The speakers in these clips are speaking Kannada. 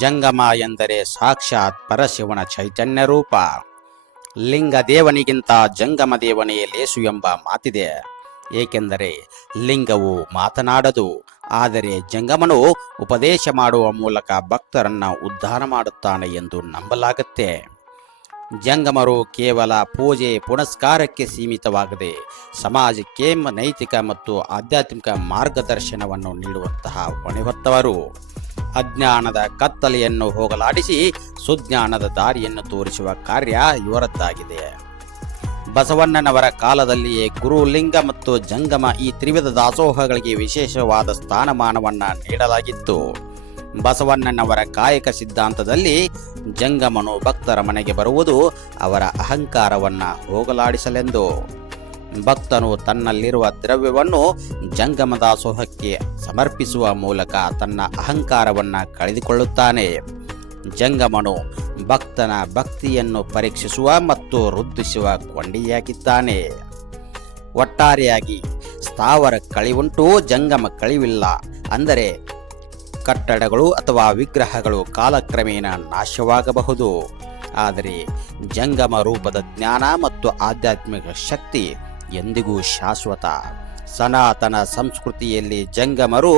ಜಂಗಮ ಎಂದರೆ ಸಾಕ್ಷಾತ್ ಪರಶಿವನ ಚೈತನ್ಯ ರೂಪ. ಲಿಂಗ ದೇವನಿಗಿಂತ ಜಂಗಮ ದೇವನೇ ಲೇಸು ಎಂಬ ಮಾತಿದೆ. ಏಕೆಂದರೆ ಲಿಂಗವು ಮಾತನಾಡದು, ಆದರೆ ಜಂಗಮನು ಉಪದೇಶ ಮಾಡುವ ಮೂಲಕ ಭಕ್ತರನ್ನ ಉದ್ಧಾರ ಮಾಡುತ್ತಾನೆ ಎಂದು ನಂಬಲಾಗುತ್ತೆ. ಜಂಗಮರು ಕೇವಲ ಪೂಜೆ ಪುನಸ್ಕಾರಕ್ಕೆ ಸೀಮಿತವಾಗದೆ ಸಮಾಜಕ್ಕೆ ನೈತಿಕ ಮತ್ತು ಆಧ್ಯಾತ್ಮಿಕ ಮಾರ್ಗದರ್ಶನವನ್ನು ನೀಡುವಂತಹ ಹೊಣೆ ಹೊತ್ತವರು. ಅಜ್ಞಾನದ ಕತ್ತಲೆಯನ್ನು ಹೋಗಲಾಡಿಸಿ ಸುಜ್ಞಾನದ ದಾರಿಯನ್ನು ತೋರಿಸುವ ಕಾರ್ಯ ಇವರದ್ದಾಗಿದೆ. ಬಸವಣ್ಣನವರ ಕಾಲದಲ್ಲಿಯೇ ಗುರುಲಿಂಗ ಮತ್ತು ಜಂಗಮ ಈ ತ್ರಿವಿಧ ದಾಸೋಹಗಳಿಗೆ ವಿಶೇಷವಾದ ಸ್ಥಾನಮಾನವನ್ನು ನೀಡಲಾಗಿತ್ತು. ಬಸವಣ್ಣನವರ ಕಾಯಕ ಸಿದ್ಧಾಂತದಲ್ಲಿ ಜಂಗಮನು ಭಕ್ತರ ಮನೆಗೆ ಬರುವುದು ಅವರ ಅಹಂಕಾರವನ್ನು ಹೋಗಲಾಡಿಸಲೆಂದು. ಭಕ್ತನು ತನ್ನಲ್ಲಿರುವ ದ್ರವ್ಯವನ್ನು ಜಂಗಮ ದಾಸೋಹಕ್ಕೆ ಸಮರ್ಪಿಸುವ ಮೂಲಕ ತನ್ನ ಅಹಂಕಾರವನ್ನು ಕಳೆದುಕೊಳ್ಳುತ್ತಾನೆ. ಜಂಗಮನು ಭಕ್ತನ ಭಕ್ತಿಯನ್ನು ಪರೀಕ್ಷಿಸುವ ಮತ್ತು ವೃದ್ಧಿಸುವ ಕೊಂಡಿಯಾಗಿದ್ದಾನೆ. ಒಟ್ಟಾರೆಯಾಗಿ ಸ್ಥಾವರ ಕಳಿವುಂಟು, ಜಂಗಮ ಕಳಿವಿಲ್ಲ. ಅಂದರೆ ಕಟ್ಟಡಗಳು ಅಥವಾ ವಿಗ್ರಹಗಳು ಕಾಲಕ್ರಮೇಣ ನಾಶವಾಗಬಹುದು, ಆದರೆ ಜಂಗಮ ರೂಪದ ಜ್ಞಾನ ಮತ್ತು ಆಧ್ಯಾತ್ಮಿಕ ಶಕ್ತಿ ಎಂದಿಗೂ ಶಾಶ್ವತ. ಸನಾತನ ಸಂಸ್ಕೃತಿಯಲ್ಲಿ ಜಂಗಮರು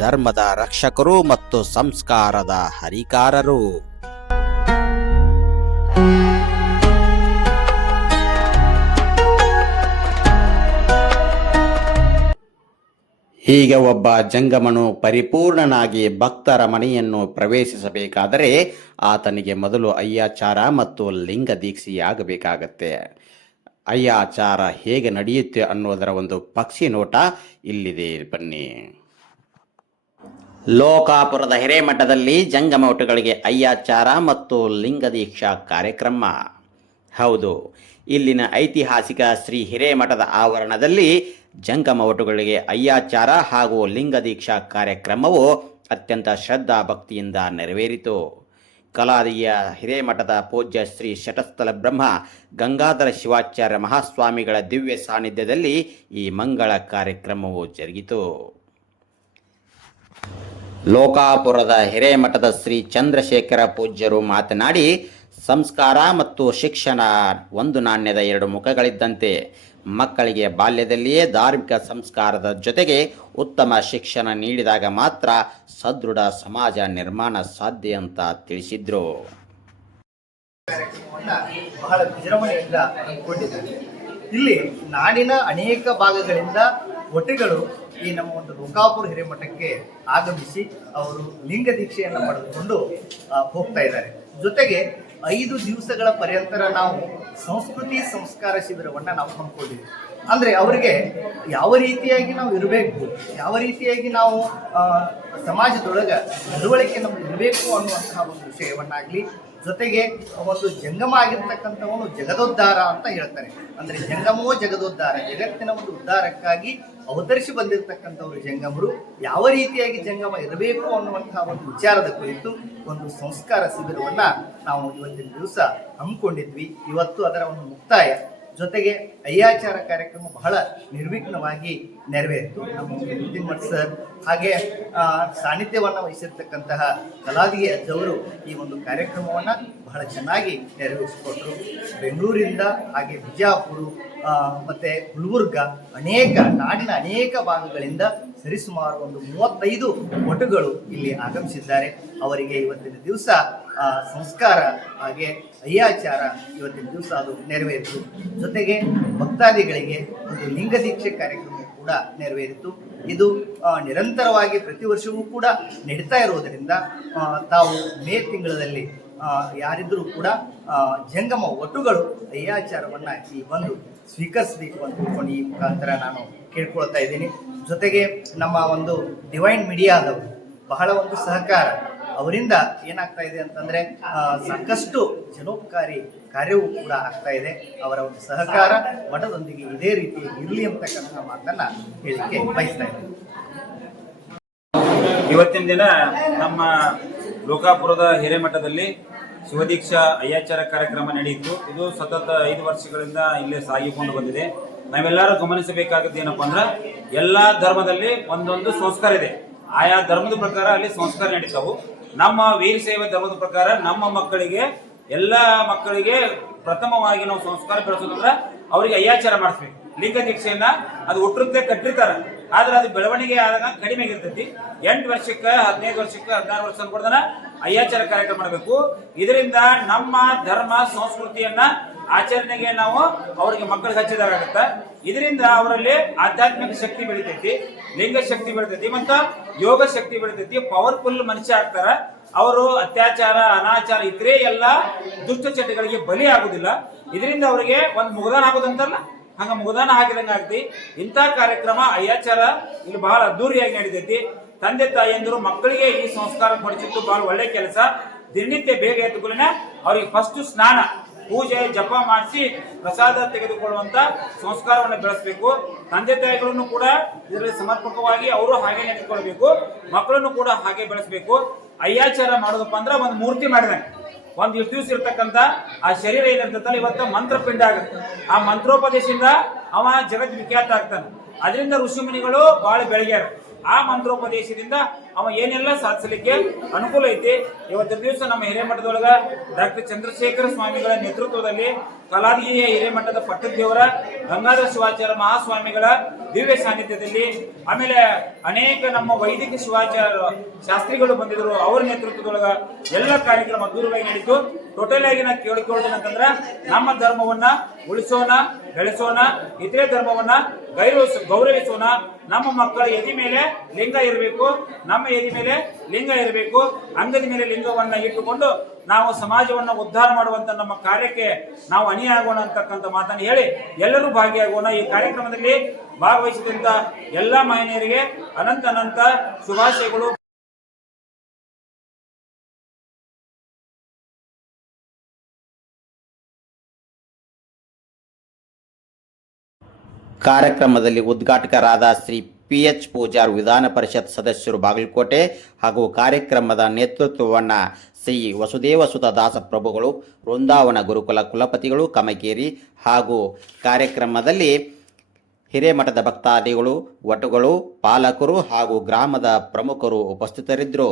ಧರ್ಮದ ರಕ್ಷಕರು ಮತ್ತು ಸಂಸ್ಕಾರದ ಹರಿಕಾರರು. ಹೀಗೆ ಒಬ್ಬ ಜಂಗಮನು ಪರಿಪೂರ್ಣನಾಗಿ ಭಕ್ತರ ಮನೆಯನ್ನು ಪ್ರವೇಶಿಸಬೇಕಾದರೆ ಆತನಿಗೆ ಮೊದಲು ಅಯ್ಯಾಚಾರ ಮತ್ತು ಲಿಂಗ ದೀಕ್ಷೆಯಾಗಬೇಕಾಗತ್ತೆ. ಅಯ್ಯಾಚಾರ ಹೇಗೆ ನಡೆಯುತ್ತೆ ಅನ್ನೋದರ ಒಂದು ಪಕ್ಷಿ ನೋಟ ಇಲ್ಲಿದೆ, ಬನ್ನಿ. ಲೋಕಾಪುರದ ಹಿರೇಮಠದಲ್ಲಿ ಜಂಗಮ ಒಟುಗಳಿಗೆ ಅಯ್ಯಾಚಾರ ಮತ್ತು ಲಿಂಗ ದೀಕ್ಷಾ ಕಾರ್ಯಕ್ರಮ. ಹೌದು, ಇಲ್ಲಿನ ಐತಿಹಾಸಿಕ ಶ್ರೀ ಹಿರೇಮಠದ ಆವರಣದಲ್ಲಿ ಜಂಗಮ ಒಟುಗಳಿಗೆ ಅಯ್ಯಾಚಾರ ಹಾಗೂ ಲಿಂಗ ದೀಕ್ಷಾ ಕಾರ್ಯಕ್ರಮವು ಅತ್ಯಂತ ಶ್ರದ್ಧಾ ಭಕ್ತಿಯಿಂದ ನೆರವೇರಿತು. ಕಲಾದಿಯ ಹಿರೇಮಠದ ಪೂಜ್ಯ ಶ್ರೀ ಶಟಸ್ಥಲ ಬ್ರಹ್ಮ ಗಂಗಾಧರ ಶಿವಾಚಾರ್ಯ ಮಹಾಸ್ವಾಮಿಗಳ ದಿವ್ಯ ಸಾನ್ನಿಧ್ಯದಲ್ಲಿ ಈ ಮಂಗಳ ಕಾರ್ಯಕ್ರಮವು ಜರುಗಿತು. ಲೋಕಾಪುರದ ಹಿರೇಮಠದ ಶ್ರೀ ಚಂದ್ರಶೇಖರ ಪೂಜ್ಯರು ಮಾತನಾಡಿ, ಸಂಸ್ಕಾರ ಮತ್ತು ಶಿಕ್ಷಣ ಒಂದು ನಾಣ್ಯದ ಎರಡು ಮುಖಗಳಿದ್ದಂತೆ. ಮಕ್ಕಳಿಗೆ ಬಾಲ್ಯದಲ್ಲಿಯೇ ಧಾರ್ಮಿಕ ಸಂಸ್ಕಾರದ ಜೊತೆಗೆ ಉತ್ತಮ ಶಿಕ್ಷಣ ನೀಡಿದಾಗ ಮಾತ್ರ ಸದೃಢ ಸಮಾಜ ನಿರ್ಮಾಣ ಸಾಧ್ಯ ಅಂತ ತಿಳಿಸಿದ್ರು. ಬಹಳ ವಿಜೃಂಭಣೆಯಿಂದ ಹಮ್ಮಿಕೊಂಡಿದ್ದಾರೆ. ಇಲ್ಲಿ ನಾಡಿನ ಅನೇಕ ಭಾಗಗಳಿಂದ ಒಟೆಗಳು ಈ ನಮ್ಮ ಒಂದು ಲೋಕಾಪುರ ಹಿರೇಮಠಕ್ಕೆ ಆಗಮಿಸಿ ಅವರು ಲಿಂಗ ದೀಕ್ಷೆಯನ್ನು ಪಡೆದುಕೊಂಡು ಹೋಗ್ತಾ ಇದ್ದಾರೆ. ಜೊತೆಗೆ 5 ದಿವಸಗಳ ಪರ್ಯಂತರ ನಾವು ಸಂಸ್ಕೃತಿ ಸಂಸ್ಕಾರ ಶಿಬಿರವನ್ನು ನಾವು ಹಮ್ಮಿಕೊಂಡಿದ್ದೀವಿ. ಅಂದರೆ ಅವರಿಗೆ ಯಾವ ರೀತಿಯಾಗಿ ನಾವು ಇರಬೇಕು, ಯಾವ ರೀತಿಯಾಗಿ ನಾವು ಸಮಾಜದೊಳಗೆ ನಡವಳಿಕೆ ನಮ್ಗೆ ಇರಬೇಕು ಅನ್ನುವಂತಹ ಒಂದು ವಿಷಯವನ್ನಾಗಲಿ, ಜೊತೆಗೆ ಒಂದು ಜಂಗಮ ಆಗಿರ್ತಕ್ಕಂಥವನು ಜಗದೋದ್ಧಾರ ಅಂತ ಹೇಳ್ತಾರೆ. ಅಂದರೆ ಜಂಗಮೋ ಜಗದೋದ್ಧಾರ, ಜಗತ್ತಿನ ಒಂದು ಉದ್ಧಾರಕ್ಕಾಗಿ ಅವತರಿಸಿ ಬಂದಿರತಕ್ಕಂಥವ್ರು ಜಂಗಮರು. ಯಾವ ರೀತಿಯಾಗಿ ಜಂಗಮ ಇರಬೇಕು ಅನ್ನುವಂತಹ ಒಂದು ವಿಚಾರದ ಕುರಿತು ಒಂದು ಸಂಸ್ಕಾರ ಶಿಬಿರವನ್ನು ನಾವು ಇವತ್ತಿನ ದಿವಸ ಹಮ್ಮಿಕೊಂಡಿದ್ವಿ. ಇವತ್ತು ಅದರ ಒಂದು ಮುಕ್ತಾಯ. ಜೊತೆಗೆ ಅಯ್ಯಾಚಾರ ಕಾರ್ಯಕ್ರಮ ಬಹಳ ನಿರ್ವಿಘ್ನವಾಗಿ ನೆರವೇರಿತು. ನಮ್ಮ ನಿತಿನ್ ಮಠ್ ಸರ್ ಹಾಗೆ ಸಾನ್ನಿಧ್ಯವನ್ನು ವಹಿಸಿರ್ತಕ್ಕಂತಹ ಕಲಾದಿಗೆ ಅಜ್ಜವರು ಈ ಒಂದು ಕಾರ್ಯಕ್ರಮವನ್ನು ಬಹಳ ಚೆನ್ನಾಗಿ ನೆರವೇರಿಸಿಕೊಟ್ರು. ಬೆಂಗಳೂರಿಂದ ಹಾಗೆ ಬಿಜಾಪುರ ಮತ್ತು ಗುಲ್ಬರ್ಗ ನಾಡಿನ ಅನೇಕ ಭಾಗಗಳಿಂದ ಸರಿಸುಮಾರು ಒಂದು 35 ಒಟುಗಳು ಇಲ್ಲಿ ಆಗಮಿಸಿದ್ದಾರೆ. ಅವರಿಗೆ ಇವತ್ತಿನ ದಿವಸ ಸಂಸ್ಕಾರ ಹಾಗೆ ಅಯ್ಯಾಚಾರ ಇವತ್ತಿನ ದಿವಸ ಅದು ನೆರವೇರಿತು. ಜೊತೆಗೆ ಭಕ್ತಾದಿಗಳಿಗೆ ಒಂದು ಲಿಂಗ ದೀಕ್ಷೆ ಕಾರ್ಯಕ್ರಮ ಕೂಡ ನೆರವೇರಿತು. ಇದು ನಿರಂತರವಾಗಿ ಪ್ರತಿ ವರ್ಷವೂ ಕೂಡ ನಡೀತಾ ಇರುವುದರಿಂದ ತಾವು ಮೇ ತಿಂಗಳಲ್ಲಿ ಯಾರಿದ್ರೂ ಕೂಡ ಜಂಗಮ ಒಟುಗಳು ಅಯ್ಯಾಚಾರವನ್ನು ಈ ಬಂದು ಸ್ವೀಕರಿಸಬೇಕು ಅಂತ ತಿಳ್ಕೊಂಡು ಈ ಮುಖಾಂತರ ನಾನು ಕೇಳ್ಕೊಳ್ತಾ ಇದ್ದೀನಿ. ಜೊತೆಗೆ ನಮ್ಮ ಒಂದು ಡಿವೈನ್ ಮೀಡಿಯಾದವರು ಬಹಳ ಒಂದು ಸಹಕಾರ, ಅವರಿಂದ ಏನಾಗ್ತಾ ಇದೆ ಅಂತಂದರೆ ಸಾಕಷ್ಟು ಜನೋಪಕಾರಿ ಕಾರ್ಯವೂ ಕೂಡ ಆಗ್ತಾ ಇದೆ. ಅವರ ಒಂದು ಸಹಕಾರ ಮಠದೊಂದಿಗೆ ಇದೇ ರೀತಿ ಇರಲಿ ಅಂತಕ್ಕಂಥ ಮಾತನ್ನು ಹೇಳಿಕೆ ಬಯಸ್ತಾ ಇದ್ದೀನಿ. ಇವತ್ತಿನ ದಿನ ನಮ್ಮ ಲೋಕಾಪುರದ ಹಿರೇಮಠದಲ್ಲಿ ಶಿವದೀಕ್ಷಾ ಅಯ್ಯಾಚಾರ ಕಾರ್ಯಕ್ರಮ ನಡೆಯಿತು. ಇದು ಸತತ 5 ವರ್ಷಗಳಿಂದ ಇಲ್ಲೇ ಸಾಗಿಕೊಂಡು ಬಂದಿದೆ. ನಾವೆಲ್ಲರೂ ಗಮನಿಸಬೇಕಾಗದ್ದು ಏನಪ್ಪಾ ಅಂದ್ರೆ, ಎಲ್ಲ ಧರ್ಮದಲ್ಲಿ ಒಂದೊಂದು ಸಂಸ್ಕಾರ ಇದೆ. ಆಯಾ ಧರ್ಮದ ಪ್ರಕಾರ ಅಲ್ಲಿ ಸಂಸ್ಕಾರ ನಡೀತಾವು. ನಮ್ಮ ವೀರಶೈವ ಧರ್ಮದ ಪ್ರಕಾರ ನಮ್ಮ ಮಕ್ಕಳಿಗೆ ಎಲ್ಲ ಮಕ್ಕಳಿಗೆ ಪ್ರಥಮವಾಗಿ ನಾವು ಸಂಸ್ಕಾರ ಬೆಳೆಸೋದಂದ್ರೆ ಅವರಿಗೆ ಅಯ್ಯಾಚಾರ ಮಾಡಿಸ್ಬೇಕು. ಲಿಂಗ ದೀಕ್ಷೆಯನ್ನ ಅದು ಹುಟ್ಟುತ್ತೆ ಕಟ್ಟಿರ್ತಾರ, ಆದ್ರೆ ಅದು ಬೆಳವಣಿಗೆ ಆದಾಗ ಕಡಿಮೆ ಆಗಿರ್ತೈತಿ. 8 ವರ್ಷಕ್ಕೆ 15 ವರ್ಷಕ್ಕೆ 16 ವರ್ಷ ಅನ್ಕೊಡ್ದಾನ ಅಯ್ಯಾಚಾರ ಕಾರ್ಯಕ್ರಮ ಮಾಡಬೇಕು. ಇದರಿಂದ ನಮ್ಮ ಧರ್ಮ ಸಂಸ್ಕೃತಿಯನ್ನ ಆಚರಣೆಗೆ ನಾವು ಅವರಿಗೆ ಮಕ್ಕಳಿಗೆ ಹಚ್ಚಿದಾಗತ್ತ. ಇದರಿಂದ ಅವರಲ್ಲಿ ಆಧ್ಯಾತ್ಮಿಕ ಶಕ್ತಿ ಬೆಳಿತೈತಿ, ಲಿಂಗ ಶಕ್ತಿ ಬೆಳಿತೈತಿ, ಮತ್ತ ಯೋಗ ಶಕ್ತಿ ಬೆಳಿತೈತಿ. ಪವರ್ಫುಲ್ ಮನುಷ್ಯ ಆಗ್ತಾರ. ಅವರು ಅತ್ಯಾಚಾರ, ಅನಾಚಾರ ಇತರೆ ಎಲ್ಲ ದುಷ್ಟ ಚಟಗಳಿಗೆ ಬಲಿ ಆಗುದಿಲ್ಲ. ಇದರಿಂದ ಅವರಿಗೆ ಒಂದು ಮುಗದಾನ ಆಗೋದಂತಲ್ಲ, ಹಂಗ ಮುಗದಾನ ಹಾಕಿದಂಗ ಆಗ್ತಿ. ಇಂಥ ಕಾರ್ಯಕ್ರಮ ಅಯ್ಯಾಚಾರ ಇಲ್ಲಿ ಬಹಳ ಅದ್ದೂರಿಯಾಗಿ ನಡೀತೈತಿ. ತಂದೆ ತಾಯಿಯಂದ್ರು ಮಕ್ಕಳಿಗೆ ಈ ಸಂಸ್ಕಾರ ಕೊಡಿಸಿದ್ದು ಬಹಳ ಒಳ್ಳೆ ಕೆಲಸ. ದಿನನಿತ್ಯ ಬೇಗ ಎದ್ದುಕೊಳ್ಳಿನ ಅವ್ರಿಗೆ ಫಸ್ಟ್ ಸ್ನಾನ, ಪೂಜೆ, ಜಪ ಮಾಡಿಸಿ ಪ್ರಸಾದ ತೆಗೆದುಕೊಳ್ಳುವಂತ ಸಂಸ್ಕಾರವನ್ನು ಬೆಳೆಸಬೇಕು. ತಂದೆ ತಾಯಿಗಳನ್ನು ಕೂಡ ಇದರಲ್ಲಿ ಸಮರ್ಪಕವಾಗಿ ಅವರು ಹಾಗೆ ನಡೆದುಕೊಳ್ಬೇಕು, ಮಕ್ಕಳನ್ನು ಕೂಡ ಹಾಗೆ ಬೆಳೆಸಬೇಕು. ಅಯ್ಯಾಚಾರ ಮಾಡೋದಪ್ಪ ಅಂದ್ರೆ ಒಂದು ಮೂರ್ತಿ ಮಾಡಿದಂಗೆ. ಒಂದ್ ಇಷ್ಟು ದಿವಸ ಇರ್ತಕ್ಕಂಥ ಆ ಶರೀರ ಏನಿರ್ತಲ್ಲ ಇವತ್ತು ಮಂತ್ರಪಿಂಡ ಆಗುತ್ತೆ. ಆ ಮಂತ್ರೋಪದೇಶದಿಂದ ಅವ ಜಗತ್ ವಿಖ್ಯಾತ ಆಗ್ತಾನೆ. ಅದರಿಂದ ಋಷಿಮುನಿಗಳು ಬಹಳ ಬೆಳಗ್ಯಾರ. ಆ ಮಂತ್ರೋಪದೇಶದಿಂದ ಅವ ಏನೆಲ್ಲ ಸಾಧಿಸಲಿಕ್ಕೆ ಅನುಕೂಲ ಐತಿ. ಇವತ್ತಿನ ದಿವಸ ನಮ್ಮ ಹಿರೇಮಠದೊಳಗ ಡಾಕ್ಟರ್ ಚಂದ್ರಶೇಖರ ಸ್ವಾಮಿಗಳ ನೇತೃತ್ವದಲ್ಲಿ ಕಲಾದಿಯ ಹಿರೇಮಠದ ಪಟ್ಟದೇವರ ಗಂಗಾಧರ ಶಿವಾಚಾರ್ಯ ಮಹಾಸ್ವಾಮಿಗಳ ದಿವ್ಯ ಸಾನ್ನಿಧ್ಯದಲ್ಲಿ, ಆಮೇಲೆ ಅನೇಕ ನಮ್ಮ ವೈದಿಕ ಶಿವಾಚಾರ್ಯ ಶಾಸ್ತ್ರಿಗಳು ಬಂದಿದ್ರು, ಅವರ ನೇತೃತ್ವದೊಳಗ ಎಲ್ಲ ಕಾರ್ಯಕ್ರಮ ಅದ್ದೂರಿಯಾಗಿ ನಡೀತು. ಟೋಟಲ್ ಆಗಿ ನಾ ಕೇಳಿಕೊಳ್ಳೋದೇನಂತಂದ್ರ ನಮ್ಮ ಧರ್ಮವನ್ನ ಉಳಿಸೋಣ, ಬೆಳೆಸೋಣ, ಇತರೆ ಧರ್ಮವನ್ನ ಗೌರವಿಸೋಣ. ನಮ್ಮ ಮಕ್ಕಳ ಎದಿ ಮೇಲೆ ಲಿಂಗ ಇರಬೇಕು, ನಮ್ಮ ಎದಿ ಮೇಲೆ ಲಿಂಗ ಇರಬೇಕು. ಅಂಗದ ಮೇಲೆ ಲಿಂಗವನ್ನ ಇಟ್ಟುಕೊಂಡು ನಾವು ಸಮಾಜವನ್ನ ಉದ್ಧಾರ ಮಾಡುವಂತ ನಮ್ಮ ಕಾರ್ಯಕ್ಕೆ ನಾವು ಅಣಿಯಾಗೋಣ ಅಂತಕ್ಕಂಥ ಮಾತನ್ನು ಹೇಳಿ ಎಲ್ಲರೂ ಭಾಗಿಯಾಗೋಣ. ಈ ಕಾರ್ಯಕ್ರಮದಲ್ಲಿ ಭಾಗವಹಿಸಿದಂತ ಎಲ್ಲಾ ಮಹಿಳೆಯರಿಗೆ ಅನಂತ ಅನಂತ ಶುಭಾಶಯಗಳು. ಕಾರ್ಯಕ್ರಮದಲ್ಲಿ ಉದ್ಘಾಟಕರಾದ ಶ್ರೀ PH ಪೂಜಾರ್, ವಿಧಾನ ಪರಿಷತ್ ಸದಸ್ಯರು ಬಾಗಲಕೋಟೆ, ಹಾಗೂ ಕಾರ್ಯಕ್ರಮದ ನೇತೃತ್ವವನ್ನು ಶ್ರೀ ವಸುದೇವಸುತ ದಾಸ ಪ್ರಭುಗಳು, ವೃಂದಾವನ ಗುರುಕುಲ ಕುಲಪತಿಗಳು ಕಮಕೇರಿ, ಹಾಗೂ ಕಾರ್ಯಕ್ರಮದಲ್ಲಿ ಹಿರೇಮಠದ ಭಕ್ತಾದಿಗಳು, ವಟುಗಳು, ಪಾಲಕರು ಹಾಗೂ ಗ್ರಾಮದ ಪ್ರಮುಖರು ಉಪಸ್ಥಿತರಿದ್ದರು.